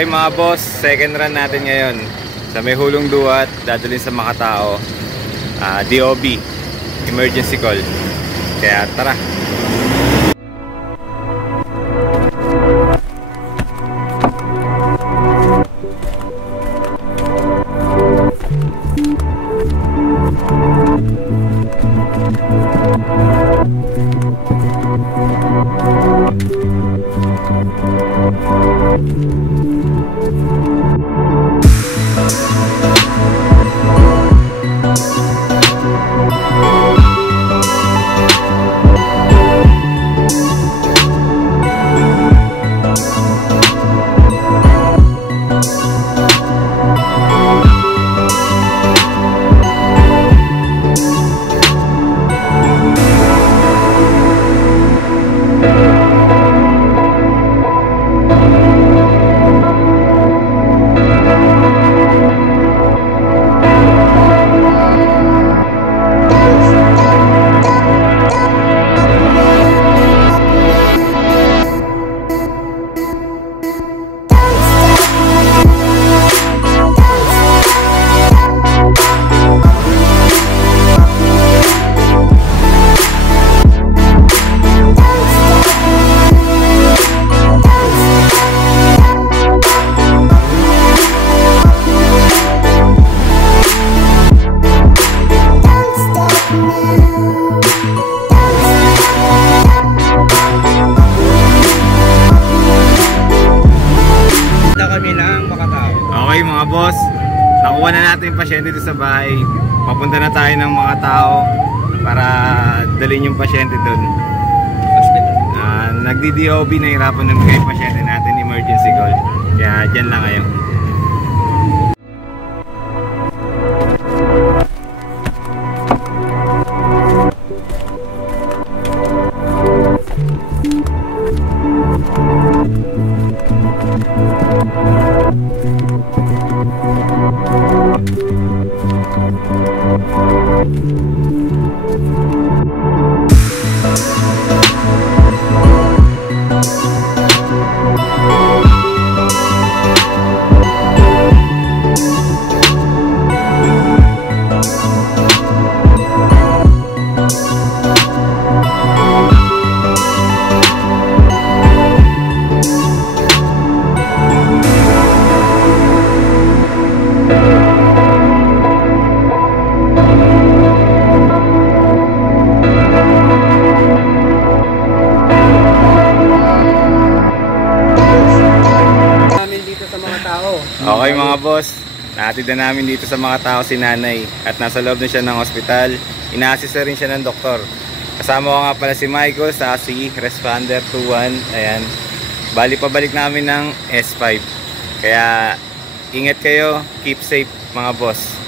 Okay mga boss, second run natin ngayon sa may hulong duwat, dadalhin sa Makatao. DOB, emergency call. Kaya tara. Okay mga boss, nakuha na natin yung pasyente dito sa bahay. Papunta na tayo ng Makatao para dalhin yung pasyente doon. Nagdi-DOB, nahirapan na mga yung pasyente natin, emergency call. Kaya dyan lang ngayon. Okay mga boss, nahatid na namin dito sa Makatao si nanay at nasa loob na siya ng ospital. Ina-assist rin siya ng doktor. Kasama ko nga pala si Michael sa si Responder 21. Ayan, bali pabalik namin ng S5. Kaya ingat kayo, keep safe mga boss.